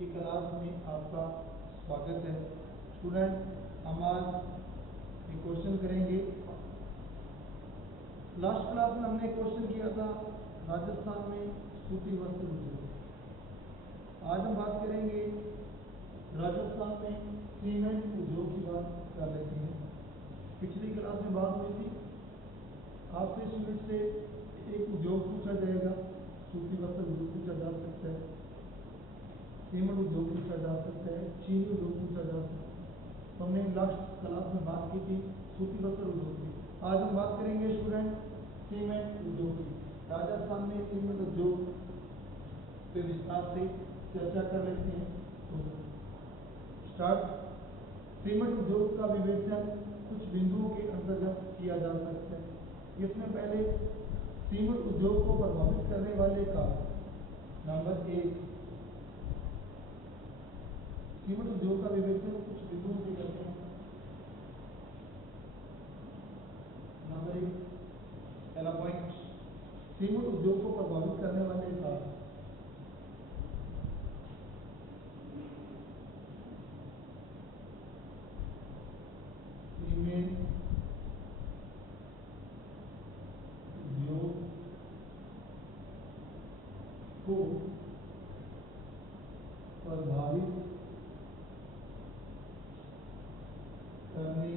की क्लास में आपका स्वागत है। स्टूडेंट, हम आज एक क्वेश्चन करेंगे। लास्ट क्लास में हमने एक क्वेश्चन किया था राजस्थान में सूती वस्त्र उद्योग। आज हम बात करेंगे राजस्थान में सीमेंट उद्योग की बात कर लेते हैं। पिछली क्लास में बात हुई थी, आपसे स्टूडेंट से एक उद्योग पूछा जाएगा, सूती वस्त्र उद्योग पूछा जा सकता है, सीमेंट उद्योग पूछा जा सकता है, चीनी उद्योग पूछा जा सकता है। तो हमने लास्ट क्लास में बात की थी सूती वस्त्र उद्योग की। आज हम बात करेंगे स्टूडेंट सीमेंट उद्योग की। राजस्थान में सीमेंट उद्योग पे विस्तार से चर्चा कर लेते हैं। तो स्टार्ट। सीमेंट उद्योग का विवेचन कुछ बिंदुओं के अंतर्गत किया जा सकता है। इसमें पहले सीमेंट उद्योग को प्रभावित करने वाले कारक। नंबर 1, सीमेंट उद्योग का विवेचन कुछ बिंदुओं से करते हैं। नंबर 1, पहला पॉइंट, सीमेंट उद्योग को प्रभावित करने वाले कारक। सीमेंट उद्योग को प्रभावित करने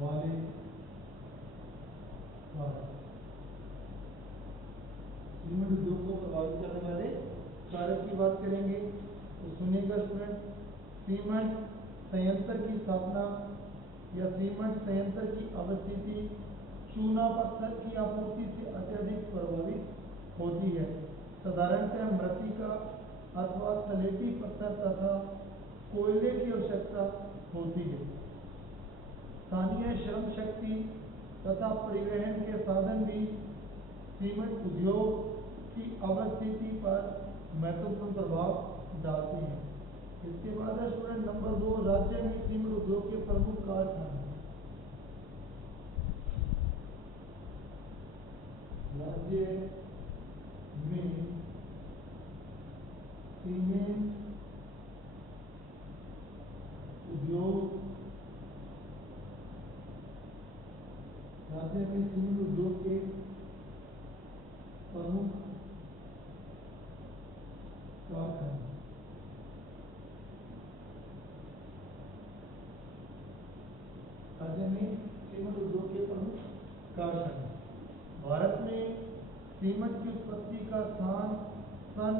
वाले कारक। सीमेंट उद्योग को प्रभावित करने वाले कारक की बात करेंगे तो सुनिएगा स्टूडेंट। सीमेंट संयंत्र की स्थापना या सीमेंट संयंत्र की अवस्थिति चूना पत्थर की आपूर्ति से अत्यधिक प्रभावित होती है। साधारणतः मृत्तिका अथवा सलेटी पत्थर तथा कोयले की आवश्यकता होती है। स्थानीय श्रम शक्ति तथा परिवहन के साधन भी सीमेंट उद्योग की अवस्थिति पर महत्वपूर्ण प्रभाव डालते हैं। इसके बाद है स्टूडेंट नंबर 2, राज्य में सीमेंट उद्योग के प्रमुख कारखाने। राज्य में सीमेंट उद्योग के प्रमुख कारखाने। राज्य में सीमेंट उद्योग के प्रमुख कारखाने। भारत में सीमेंट की उत्पत्ति का स्थान सन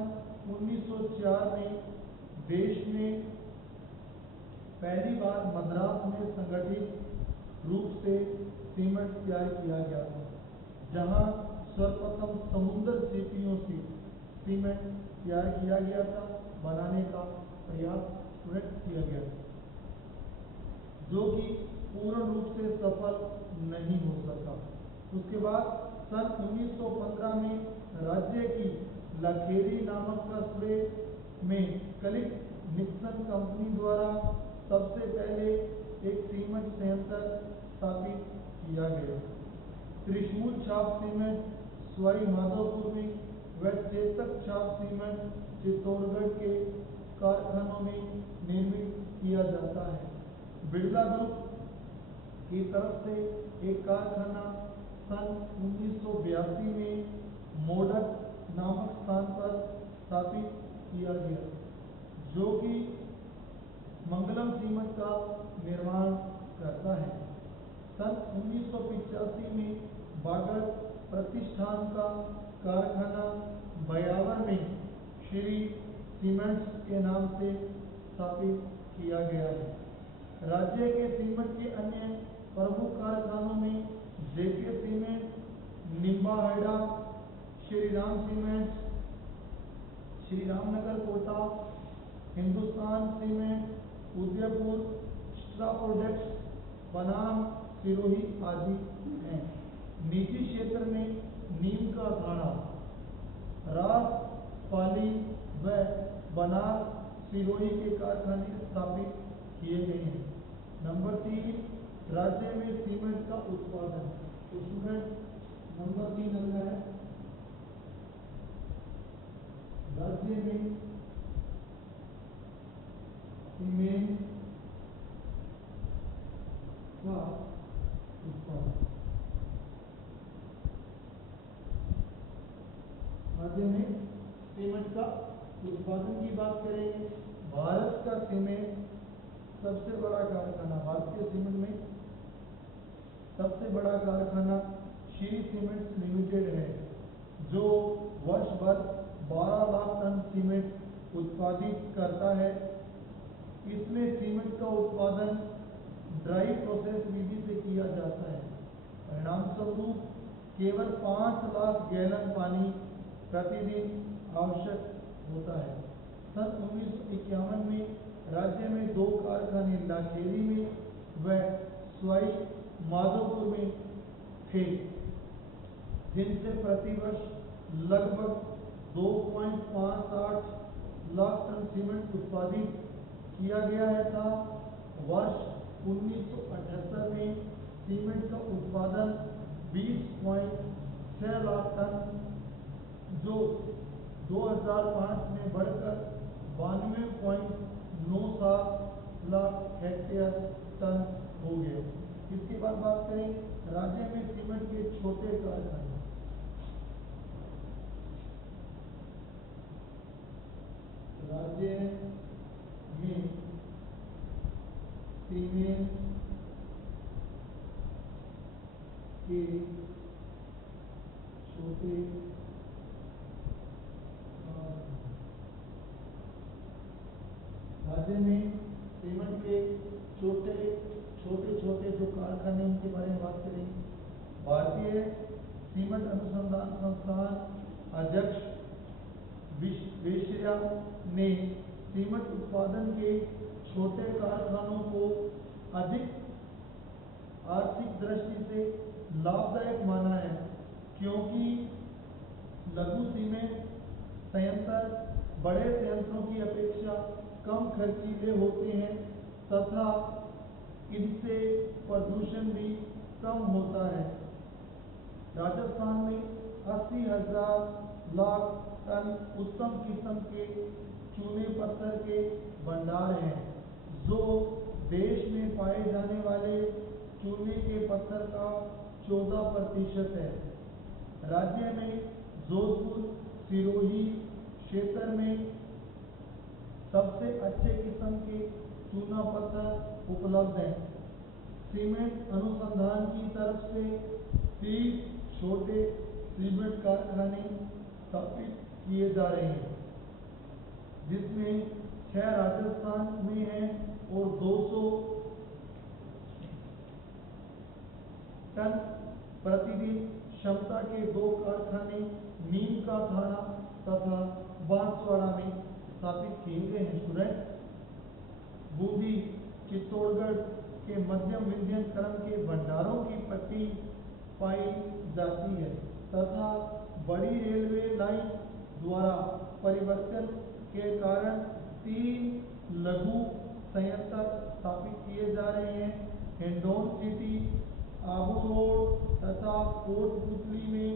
1904 में देश में पहली बार मद्रास में संगठित रूप से सीमेंट तैयार किया गया था, जहां सर्वप्रथम समुद्र सेतुओं से सीमेंट तैयार किया गया था, बनाने का प्रयास किया गया था, जो कि पूर्ण रूप से सफल नहीं हो सका। उसके बाद सन 1915 में राज्य की लखेरी नामक कस्बे में कलिक निक्सन कंपनी द्वारा सबसे पहले एक सीमेंट संयंत्र स्थापित किया गया। त्रिशूल छाप सीमेंट सवाई माधोपुर में व चेतक छाप सीमेंट चित्तौड़गढ़ के कारखानों में निर्मित किया जाता है। बिरला ग्रुप की तरफ से एक कारखाना सन 1982 में मोडक नामक स्थान पर स्थापित किया गया, जो कि मंगलम सीमेंट का निर्माण करता है। सन 1985 में बागर प्रतिष्ठान का कारखाना बयावर में श्री सीमेंट्स के नाम से स्थापित किया गया है। राज्य के सीमेंट के अन्य प्रमुख कारखानों में JK cement, Nimbahera, Shri Ram cement, Shri Ramnagar Kota, Hindustan cement, Udaipur, straw products, बनाम, सिरोही आदि हैं। निजी क्षेत्र में नीम का अखाड़ा, रास, पाली व बनास, सिरोही के कारखाने स्थापित किए गए हैं। नंबर 3, राज्य में सीमेंट का उत्पादन। तो स्टूडेंट नंबर 3 है राज्य में राज्य में सीमेंट का उत्पादन की बात करेंगे। भारत का सीमेंट सबसे बड़ा कारखाना, भारतीय सीमेंट में सबसे बड़ा कारखाना श्री सीमेंट्स लिमिटेड है, जो वर्ष भर 12 लाख टन सीमेंट उत्पादित करता है। इसमें सीमेंट का उत्पादन ड्राई प्रोसेस विधि से किया जाता है। परिणाम स्वरूप केवल 5 लाख गैलन पानी प्रतिदिन आवश्यक होता है। सन 1951 में राज्य में 2 कारखाने लाखेरी में व सवाई माधोपुर में थे, जिनसे प्रतिवर्ष लगभग 2.58 लाख टन सीमेंट उत्पादित किया गया है था। वर्ष 1978 में सीमेंट का उत्पादन 20.6 लाख टन, जो 2005 में बढ़कर 92.97 लाख हेक्टेयर टन हो गए। इसके बाद बात करें राज्य में सीमेंट के छोटे कारखाने। राज्य में सीमेंट के छोटे राज्य में सीमेंट के छोटे जो कारखाने उनके बारे में बात करेंगे। भारतीय सीमेंट अनुसंधान संस्थान अध्यक्ष विश्वेश्वरैया ने सीमेंट उत्पादन के छोटे कारखानों को अधिक आर्थिक दृष्टि से लाभदायक माना है, क्योंकि लघु सीमेंट संयंत्र बड़े संयंत्रों की अपेक्षा कम खर्चीले होते हैं तथा इनसे प्रदूषण भी कम होता है। राजस्थान में 80,000 लाख टन उत्तम किस्म के चूने पत्थर के भंडार हैं, जो देश में पाए जाने वाले चूने के पत्थर का 14% है। राज्य में जोधपुर सिरोही क्षेत्र में सबसे अच्छे किस्म के चूना पत्थर उपलब्ध हैं। सीमेंट अनुसंधान की तरफ से 30 छोटे सीमेंट कारखाने स्थापित किए जा रहे हैं, जिसमें 6 राजस्थान में हैं और 200 टन प्रतिदिन क्षमता के 2 कारखाने नीम का थाना तथा बांसवाड़ा में स्थापित किए गए हैं। स्टूडेंट, बूंदी चित्तौड़गढ़ के मध्यम विंध्यन क्रम के भंडारों की पट्टी पाई जाती है तथा बड़ी रेलवे लाइन द्वारा परिवर्तन के कारण 3 लघु संयंत्र स्थापित किए जा रहे हैं। हिंडौन सिटी, आबू रोड तथा कोटपुतली में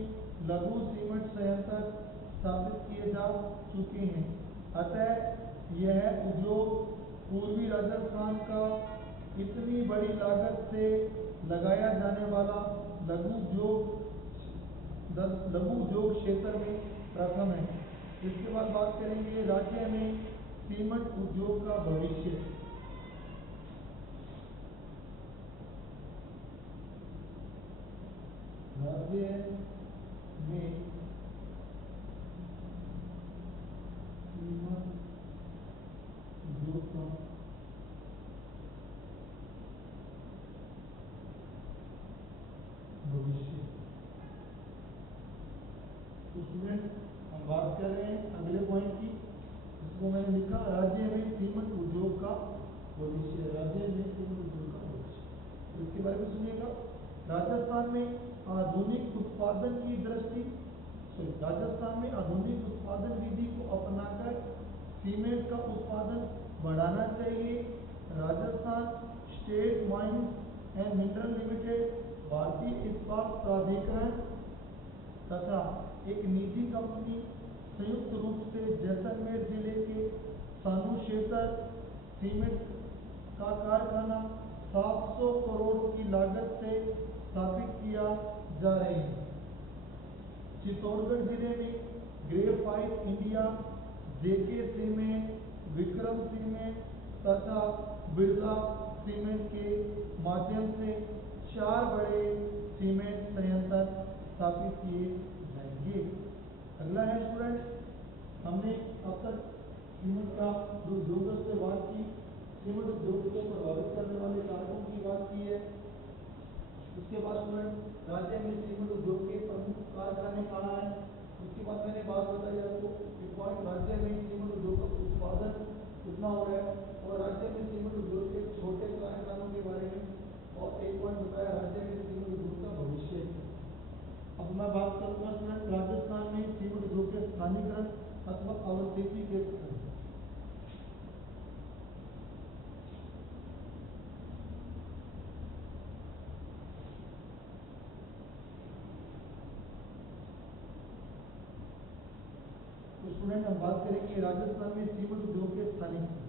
लघु सीमेंट संयंत्र स्थापित किए जा चुके हैं। अतः यह उद्योग पूर्वी राजस्थान का इतनी बड़ी लागत से लगाया जाने वाला लघु उद्योग क्षेत्र में प्रथम है। इसके बाद बात करेंगे राज्य में सीमेंट उद्योग का भविष्य। राज्य में सीमेंट उद्योग का भविष्य। तो स्टूडेंट, हम बात कर रहे हैं अगले पॉइंट की, जिसको मैंने लिखा राज्य में सीमेंट उद्योग का भविष्य। राज्य में सीमेंट उद्योग का भविष्य, तो इसके बारे में सुनिएगा। राजस्थान में आधुनिक उत्पादन की दृष्टि राजस्थान में आधुनिक उत्पादन विधि को अपनाकर सीमेंट का उत्पादन बढ़ाना चाहिए। Rajasthan state mines and mineral limited, भारतीय इस्पात प्राधिकरण तथा एक निजी कंपनी संयुक्त रूप से जैसलमेर जिले के सानू क्षेत्र सीमेंट का कारखाना 700 करोड़ की लागत से स्थापित किया जा रहा है। चित्तौड़गढ़ जिले में ग्रेफाइट इंडिया, जेके सीमेंट, विक्रम सीमेंट तथा बिरला सीमेंट के माध्यम से 4 बड़े सीमेंट संयंत्र स्थापित किए जाएंगे। अगला है स्टूडेंट, हमने अब तक सीमेंट का जो उद्योग से बात की, सीमेंट उद्योग को प्रभावित करने वाले कारकों की बात की है। उसके बाद स्टूडेंट राज्य में सीमेंट उद्योग के प्रमुख कारखाने कहाँ हैं, उसके बाद मैंने बात बताई आपको कि पॉइंट राज्य में सीमेंट उद्योग का उत्पादन कितना हो रहा है, और राज्य में सीमेंट उद्योग के छोटे कारखानों के बारे में, और एक पॉइंट बताया राज्य में सीमेंट उद्योग का भविष्य। अब मैं बात करूंगा स्टूडेंट राजस्थान में सीमेंट उद्योग के स्थानीयकरण अथवा अवस्थिति के प्रकार। तो स्टूडेंट हम बात करेंगे राजस्थान में सीमेंट उद्योग के स्थानीयकरण।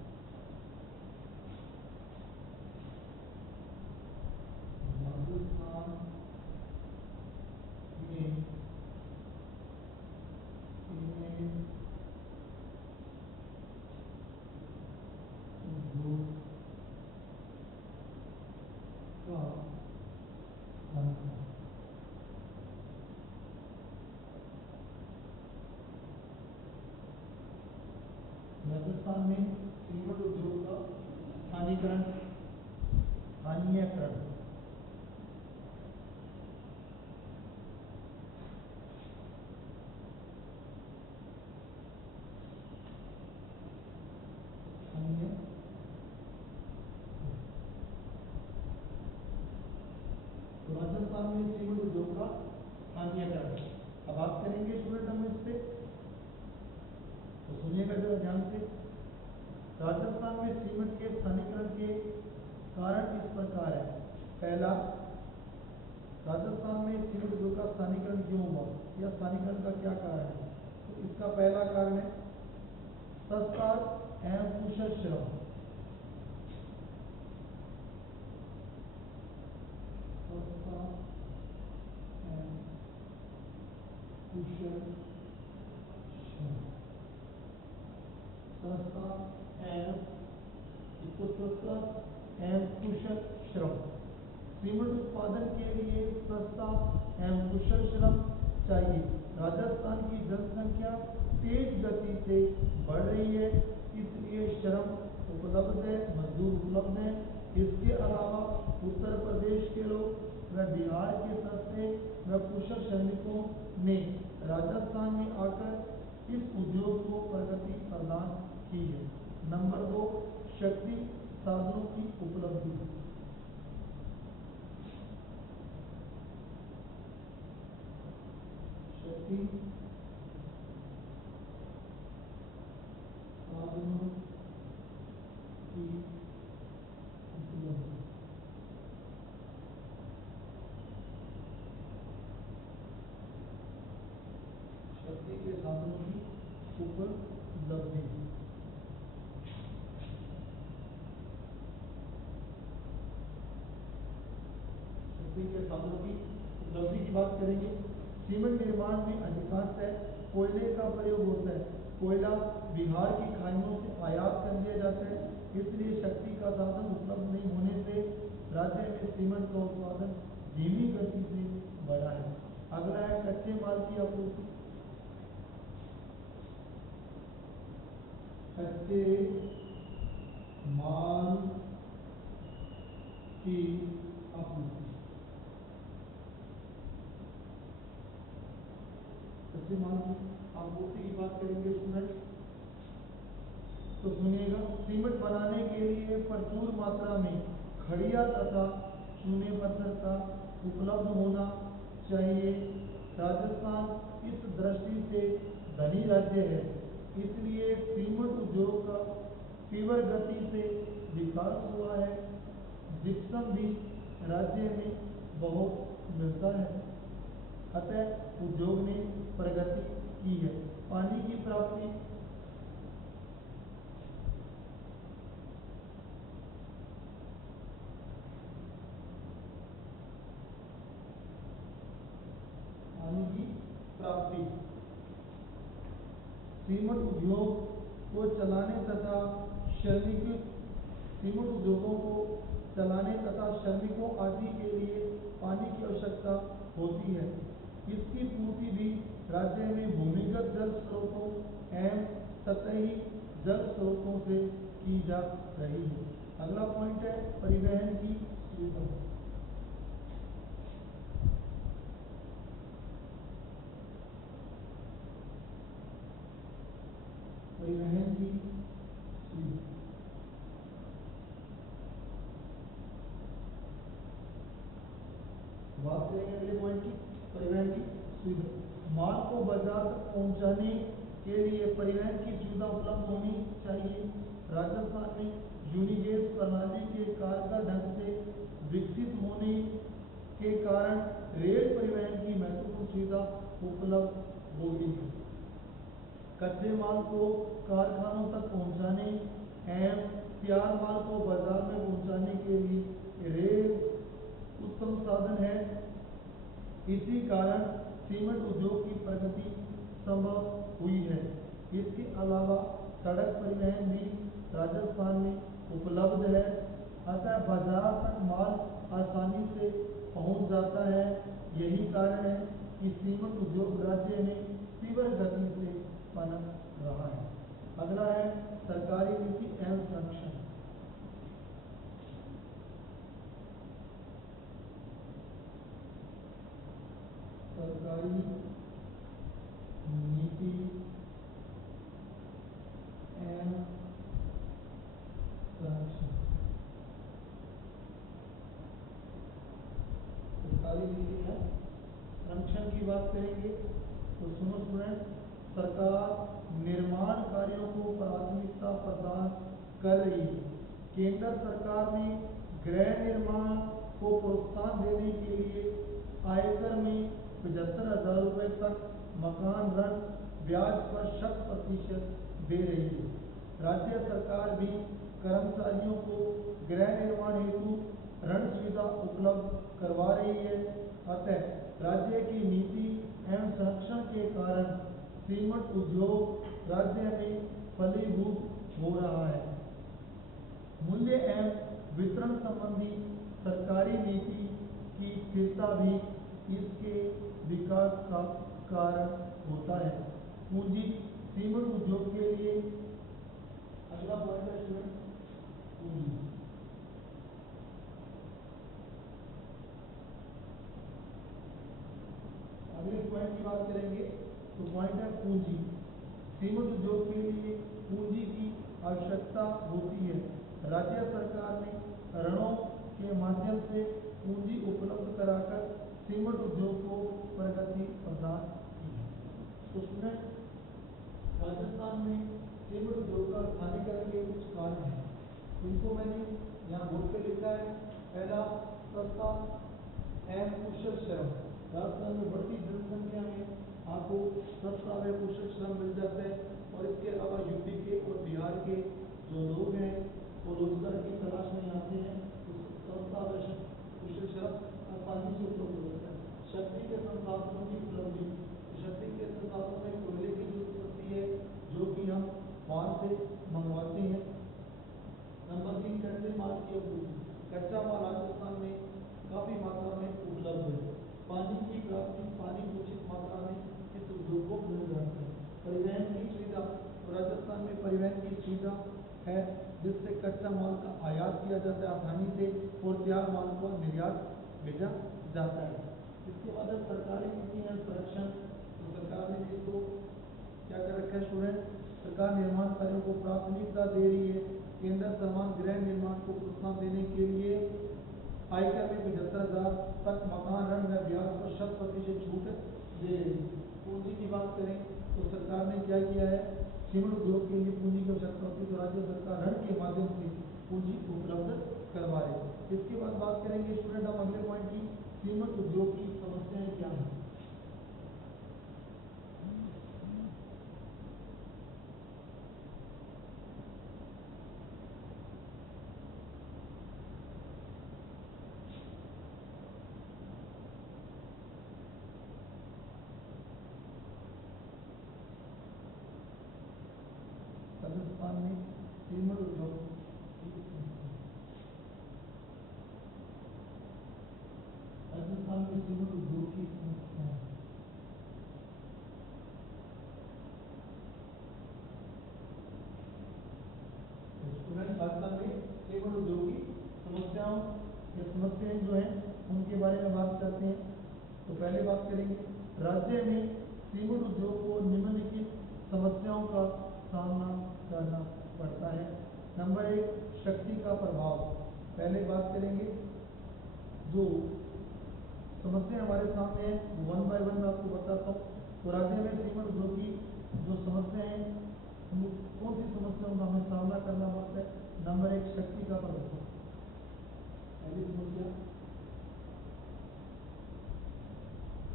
राजस्थान में राजस्थान में सीमेंट उद्योग का स्थानीयकरण तो राजस्थान में सीमेंट उद्योग का स्थानीयकरण। अब बात करेंगे स्टूडेंट हम इस पे, तो सुनिएगा जरा ध्यान से। राजस्थान में सीमेंट के स्थानीयकरण के कारण इस प्रकार है। पहला, राजस्थान में सीमेंट उद्योग का स्थानीयकरण क्यों हुआ या स्थानीयकरण का क्या कारण है, तो इसका पहला कारण है सस्ता एवं कुशल श्रम। सस्ता एवं कुशल श्रम, सस्ता एवं कुशल श्रम। सीमेंट उत्पादन के लिए सस्ता एवं कुशल श्रम चाहिए। राजस्थान की जनसंख्या तेज गति से बढ़ रही है, इसलिए श्रम उपलब्ध है, मजदूर उपलब्ध है। इसके अलावा उत्तर प्रदेश के लोग व बिहार के सस्ते व कुशल श्रमिकों ने राजस्थान में आकर इस उद्योग को प्रगति प्रदान की है। नंबर 2, शक्ति साधनों की उपलब्धि। शक्ति साधनों की उपलब्धि। शक्ति के साधनों की उपलब्धि। शक्ति के साधनों की उपलब्धि की बात करेंगे। सीमेंट निर्माण में अधिकांशतः कोयले का प्रयोग होता है। कोयला बिहार की खानों से आयात कर लिया जाता है, इसलिए शक्ति का साधन उपलब्ध नहीं होने से राज्य में सीमेंट का उत्पादन धीमी गति से बढ़ा है। अगला है कच्चे माल की आपूर्ति। कच्चे माल की आपूर्ति। कच्चे माल की आपूर्ति की बात करेंगे स्टूडेंट, तो सुनिएगा। सीमेंट बनाने के लिए प्रचुर मात्रा में खड़िया तथा चूने पत्थर का उपलब्ध होना चाहिए। राजस्थान इस दृष्टि से धनी राज्य है, इसलिए सीमेंट उद्योग का तीव्र गति से विकास हुआ है। जिप्सम भी राज्य में बहुत मिलता है, अतः उद्योग ने प्रगति की है। पानी की प्राप्ति। पानी की प्राप्ति सीमेंट उद्योग को चलाने तथा सीमेंट उद्योगों को चलाने तथा श्रमिकों आदि के लिए पानी की आवश्यकता होती है। इसकी पूर्ति भी राज्य में भूमिगत जल स्रोतों एवं सतही जल स्रोतों से की जा रही है। अगला पॉइंट है परिवहन की सुविधा। परिवहन की सुविधा बात करेंगे अगले पॉइंट की परिवहन की सुविधा। माल को बाजार तक पहुंचाने के लिए परिवहन की सुविधा उपलब्ध होनी चाहिए। राजस्थान में यूनिगेज प्रणाली के कारगर ढंग से विकसित होने के कारण रेल परिवहन की महत्वपूर्ण सुविधा उपलब्ध हो गई है। कच्चे माल को कारखानों तक पहुंचाने एवं तैयार माल को बाजार में पहुंचाने के लिए रेल उत्तम साधन है। इसी कारण सीमेंट उद्योग की प्रगति संभव हुई है। इसके अलावा सड़क परिवहन भी राजस्थान में उपलब्ध है, अतः बाजार तक माल आसानी से पहुंच जाता है। यही कारण है कि सीमेंट उद्योग राज्य में तीव्र गति से पनप रहा है। अगला है सरकारी नीति एवं संरक्षण। सरकारी नीति एवं संरक्षण। सरकारी नीति है संरक्षण की बात करेंगे तो सुनो स्टूडेंट, सरकार निर्माण कार्यों को प्राथमिकता प्रदान कर रही है। केंद्र सरकार ने गृह निर्माण को प्रोत्साहन देने के लिए आयकर में 75,000 रुपए तक मकान ऋण ब्याज पर 100% दे रही है। राज्य सरकार भी कर्मचारियों को गृह निर्माण हेतु ऋण सुविधा उपलब्ध करवा रही है। अतः राज्य की नीति एवं संरक्षण के कारण सीमेंट उद्योग राज्य में फलीभूत हो रहा है। मूल्य एवं वितरण संबंधी सरकारी नीति की स्थिरता भी इसके विकास का कारण होता है। पूंजी सीमेंट उद्योग के लिए अगला पॉइंट है स्टूडेंट पूंजी। अगले पॉइंट की बात करेंगे तो पॉइंट है पूंजी। सीमेंट उद्योग के लिए पूंजी की आवश्यकता होती है। राज्य सरकार ने ऋणों के माध्यम से पूंजी उपलब्ध कराकर सीमेंट उद्योग को प्रगति प्रदान की है। तो स्टूडेंट राजस्थान में सीमेंट उद्योग का स्थानीयकरण के कुछ कारण हैं, इनको मैंने यहाँ बोर्ड पे लिखा है। पहला सस्ता एवं कुशल श्रम। राजस्थान में बढ़ती जनसंख्या में आपको सस्ता व कुशल श्रम मिल जाता है और इसके अलावा यूपी के और बिहार के जो लोग हैं वो रोजगार की तलाश में आते हैं, तो सस्ता व कुशल श्रम आसानी से उपलब्ध हो जाता है। शक्ति के संसाधनों की उपलब्धि, शक्ति के संसाधनों में कोयले की जरूरत पड़ती है जो कि हम बाहर से मंगवाते हैं। नंबर 3 कच्चे माल की आपूर्ति। कच्चा माल राजस्थान में काफी मात्रा में उपलब्ध है। पानी की प्राप्ति, पानी उचित मात्रा में इस उद्योग को मिल जाता है। परिवहन की सुविधा, तो राजस्थान में परिवहन की सुविधा है जिससे कच्चा माल का आयात किया जाता है आसानी से और तैयार माल को निर्यात भेजा जाता है। इसके बाद सरकारी नीति एवं संरक्षण। तो सरकार ने इसको क्या कर रखा है स्टूडेंट, सरकार निर्माण कार्यों को प्राथमिकता दे रही है। केंद्र समान गृह निर्माण को प्रोत्साहन देने के लिए आयकर में 75,000 तक मकान ऋण व ब्याज पर 100% छूट दे रही है। पूंजी की बात करें तो सरकार ने क्या किया है, सीमेंट उद्योग के लिए पूंजी की आवश्यकता होती है तो राज्य सरकार ऋण के माध्यम से पूंजी उपलब्ध करवा रही है। इसके बाद बात करेंगे स्टूडेंट हम अगले पॉइंट की, सीमेंट उद्योग की समस्याएं क्या हैं। समस्याएं जो हैं उनके बारे में बात करते हैं। तो पहले बात करेंगे, राज्य में सीमेंट उद्योग को निम्नलिखित समस्याओं का सामना करना पड़ता है। नंबर 1, शक्ति का प्रभाव। पहले बात करेंगे जो समस्या हमारे सामने है, वन बाय वन मैं आपको बताता हूँ। तो राज्य में सीमेंट उद्योग की जो समस्या है, कौन सी समस्याओं का हमें सामना करना पड़ता है। नंबर 1, शक्ति का प्रभाव। पहली समस्या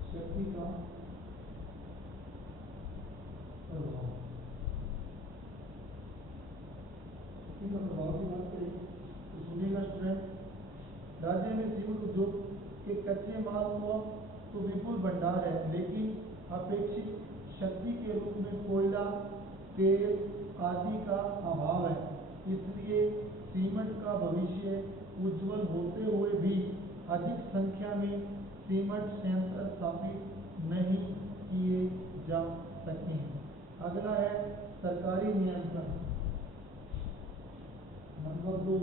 शक्ति का प्रभाव। शक्ति का प्रभाव की बात करेंगे तो सुनिएगा स्टूडेंट, राज्य में सीमेंट उद्योग के कच्चे माल तो विपुल भंडार है, लेकिन अपेक्षित शक्ति के रूप में कोयला, तेल आदि का अभाव है। इसलिए सीमेंट का भविष्य उज्जवल होते हुए भी अधिक संख्या में सीमेंट संयंत्र स्थापित नहीं किए जा सके हैं। अगला है सरकारी नियंत्रण। नंबर 2,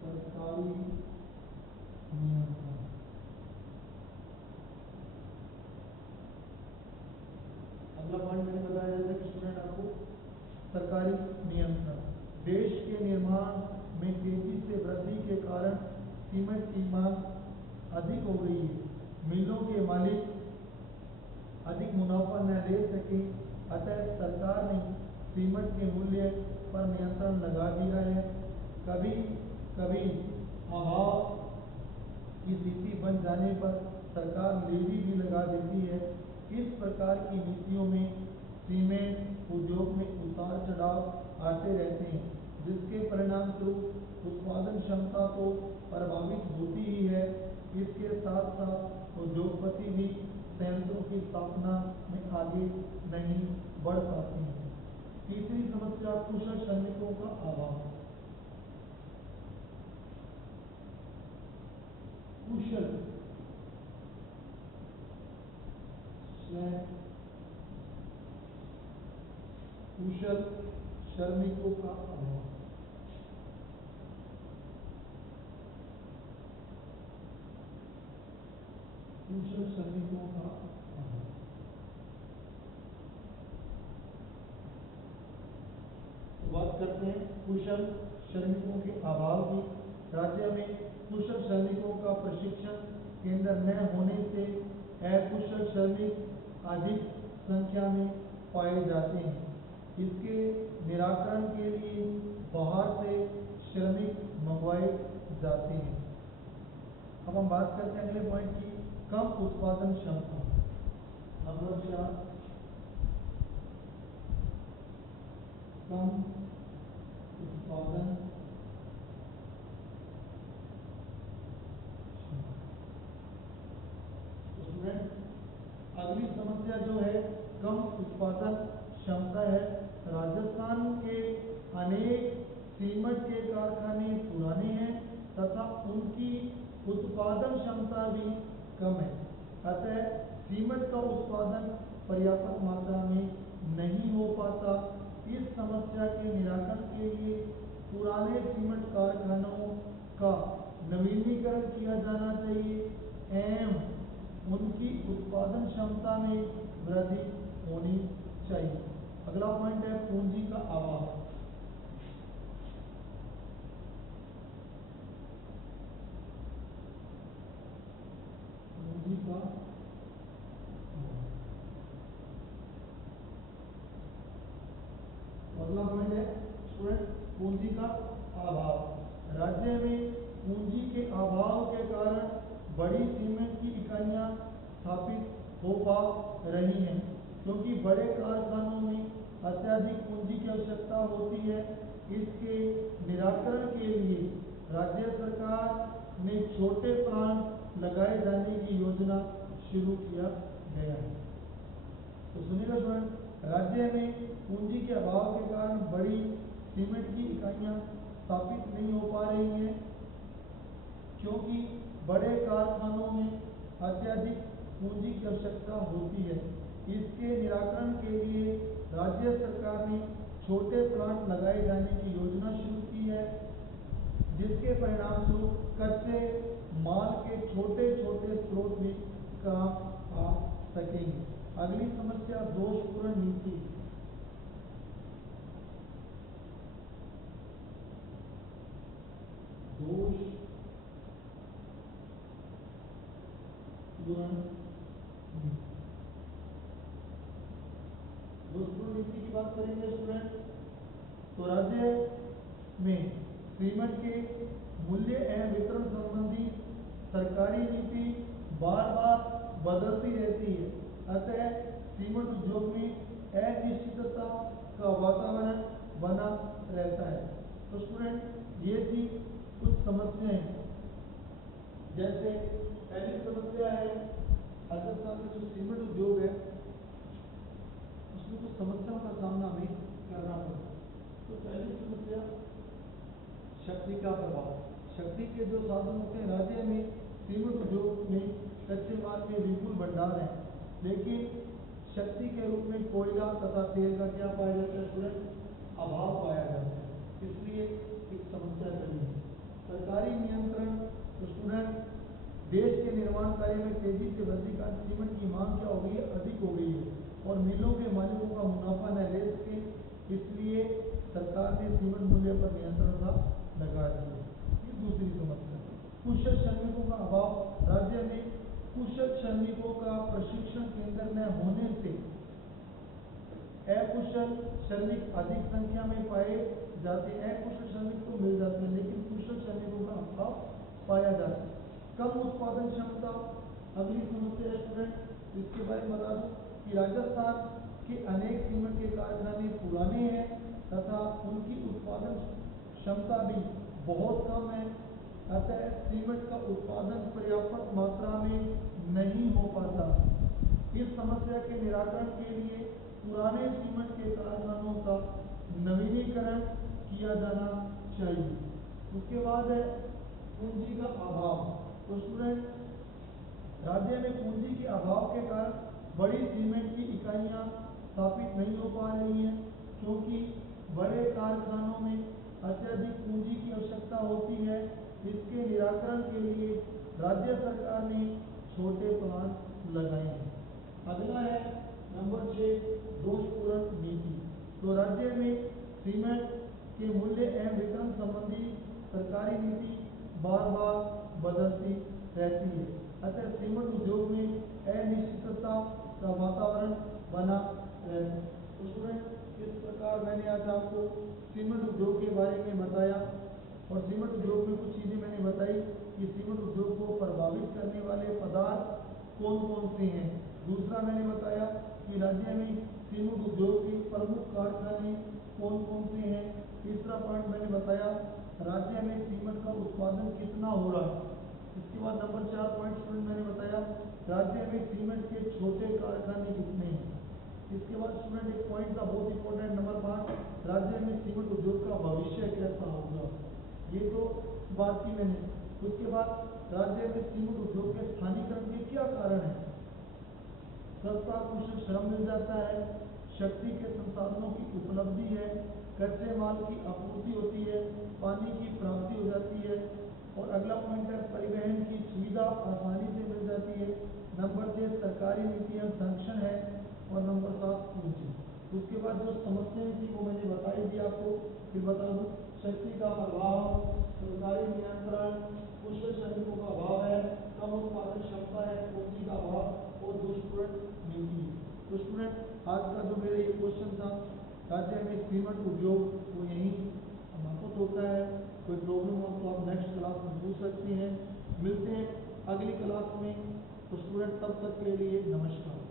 सरकारी नियंत्रण। अगला पॉइंट मैंने बताया जैसे कि स्टूडेंट आपको, सरकारी नियंत्रण। देश के निर्माण में तेजी से वृद्धि के कारण सीमेंट की मांग अधिक हो गई है। मिलों के मालिक अधिक मुनाफा न ले सके, अतः सरकार ने सीमेंट के मूल्य पर नियंत्रण लगा दिया है। कभी कभी अभाव की स्थिति बन जाने पर सरकार लेवी भी लगा देती है। इस प्रकार की नीतियों में सीमेंट उद्योग में उतार चढ़ाव आते रहते हैं, जिसके परिणाम स्वरूप उत्पादन क्षमता तो प्रभावित होती ही है। इसके साथ साथ उद्योगपति भी संयंत्रों की स्थापना में आगे नहीं बढ़ पाते हैं। तीसरी समस्या कुशल श्रमिकों का अभाव। कुशल श्रमिकों का अभाव। कुशल श्रमिकों का अभाव। बात करते हैं कुशल श्रमिकों के अभाव की। राज्य में कुशल श्रमिकों का प्रशिक्षण केंद्र न होने से अकुशल श्रमिक अधिक संख्या में पाए जाते हैं। इसके निराकरण के लिए बाहर से श्रमिक मंगवाए जाते हैं। अब हम बात करते हैं अगले पॉइंट की, कम उत्पादन क्षमता। नंबर 4, कम उत्पादन। अगली समस्या जो है कम उत्पादन क्षमता है। राजस्थान के अनेक सीमेंट के कारखाने पुराने हैं तथा उनकी उत्पादन क्षमता भी कम है, अतः सीमेंट का उत्पादन पर्याप्त मात्रा में नहीं हो पाता। इस समस्या के निराकरण के लिए पुराने सीमेंट कारखानों का नवीनीकरण किया जाना चाहिए एवं उनकी उत्पादन क्षमता में वृद्धि होनी चाहिए। अगला पॉइंट है पूंजी का अभाव। पूंजी का अगला पॉइंट है स्टूडेंट पूंजी का अभाव। राज्य में पूंजी के अभाव के कारण बड़ी सीमेंट की इकाइयां स्थापित हो पा रही हैं, क्योंकि बड़े कारखानों में अत्यधिक पूंजी की आवश्यकता होती है। इसके निराकरण के लिए राज्य सरकार ने छोटे प्लांट लगाए जाने की योजना शुरू किया गया है। तो सुनिएगा स्टूडेंट, राज्य में पूंजी के अभाव के कारण बड़ी सीमेंट की इकाइयां स्थापित नहीं हो पा रही हैं, क्योंकि बड़े कारखानों में अत्यधिक पूंजी की आवश्यकता होती है। इसके निराकरण के लिए राज्य सरकार ने छोटे प्लांट लगाए जाने की योजना शुरू की है। जिसके परिणाम स्वरूप कच्चे माल के छोटे छोटे स्रोत भी काम आ सकेंगे। अगली समस्या दोषपूर्ण नीति। दोषपूर्ण नीति की बात करेंगे स्टूडेंट, तो राज्य में सीमेंट के मूल्य एवं वितरण संबंधी सरकारी नीति बार बार बदलती रहती है, अतः सीमेंट उद्योग में अनिश्चितता का वातावरण बना रहता है। तो स्टूडेंट ये थी कुछ समस्याएं, जैसे पहली समस्या है राजस्थान में जो सीमेंट उद्योग है उसमें कुछ समस्याओं का सामना हमें करना पड़ता है। तो पहली समस्या शक्ति का प्रभाव। शक्ति के जो साधन होते हैं, राज्य में सीमेंट उद्योग में कच्चे माल के विपुल भंडार हैं, लेकिन शक्ति के रूप में कोयला तथा तेल का क्या पाया जाता है स्टूडेंट? अभाव पाया जाता है, इसलिए एक समस्या बनी है। सरकारी नियंत्रण, तो स्टूडेंट देश के निर्माण कार्य में तेजी से वृद्धि का सीमेंट की मांग क्या हो गई है? अधिक हो गई है और मिलों के मालिकों का मुनाफा न ले सके, इसलिए सरकार ने सीमेंट मूल्य पर नियंत्रण का लगा दिया। ये दूसरी समस्या। कुशल श्रमिकों का अभाव। राज्य में कुशल श्रमिकों का प्रशिक्षण केंद्र न होने से अकुशल श्रमिक अधिक संख्या में पाए जाते हैं। अकुशल श्रमिक तो मिल जाते हैं, लेकिन कुशल श्रमिकों का अभाव पाया जाता है। कम उत्पादन क्षमता अगली समस्या है स्टूडेंट, इसके बारे में बता दूं कि राजस्थान के अनेक सीमेंट के कारखाने पुराने हैं तथा उनकी उत्पादन क्षमता भी बहुत कम है, अतः सीमेंट का उत्पादन पर्याप्त मात्रा में नहीं हो पाता। इस समस्या के निराकरण के लिए पुराने सीमेंट के कारखानों का नवीनीकरण किया जाना चाहिए। उसके बाद है पूंजी का अभाव। तो स्टूडेंट राज्य में पूंजी के अभाव के कारण बड़ी सीमेंट की इकाइयां स्थापित नहीं हो पा रही हैं, क्योंकि बड़े कारखानों में अत्यधिक पूंजी की आवश्यकता होती है। इसके निराकरण के लिए राज्य सरकार ने छोटे प्लांट लगाए हैं। अगला है नंबर 6 दोषपूर्ण नीति। तो राज्य में सीमेंट के मूल्य एवं वितरण संबंधी सरकारी नीति बार बार बदलती रहती है, अतः सीमेंट उद्योग में अनिश्चितता का वातावरण बना रहता है। तो स्टूडेंट इस प्रकार मैंने आज आपको सीमेंट उद्योग के बारे में बताया और सीमेंट उद्योग में कुछ चीजें मैंने बताई कि सीमेंट उद्योग को प्रभावित करने वाले पदार्थ कौन कौन से हैं। दूसरा मैंने बताया कि राज्य में सीमेंट उद्योग के प्रमुख कारखाने कौन कौन से हैं। तीसरा पॉइंट मैंने बताया राज्य में सीमेंट का उत्पादन कितना हो रहा है। इसके बाद नंबर 4 पॉइंट स्टूडेंट मैंने बताया राज्य में सीमेंट के छोटे कारखाने कितने हैं। इसके बाद स्टूडेंट एक पॉइंट था बहुत इंपॉर्टेंट, नंबर 5 राज्य में सीमेंट उद्योग का भविष्य कैसा होगा, ये तो बात की मैंने। उसके बाद राज्य में सीमेंट उद्योग के स्थानीयकरण के क्या कारण है। सस्ता कुशल श्रम मिल जाता है, शक्ति के संसाधनों की उपलब्धि है, कच्चे माल की आपूर्ति होती है, पानी की प्राप्ति हो जाती है, और अगला पॉइंट है परिवहन की सुविधा आसानी से मिल जाती है। नंबर 6 सरकारी नीति एवं संरक्षण है, और नंबर 7 पूंजी। उसके बाद जो समस्याएं थी वो मैंने बताई दी आपको, फिर बता दूं शक्ति का प्रभाव, सरकारी नियंत्रण, कुशल श्रमिकों का अभाव है, कम उत्पादन क्षमता है, पूंजी का अभाव और दोषपूर्ण नीति। तो स्टूडेंट आज का जो मेरा ये क्वेश्चन था राज्य में सीमेंट उद्योग वो यही समाप्त होता है। कोई प्रॉब्लम हो तो आप नेक्स्ट क्लास में पूछ सकते हैं। मिलते हैं अगली क्लास में। तो स्टूडेंट तब तक के लिए नमस्कार।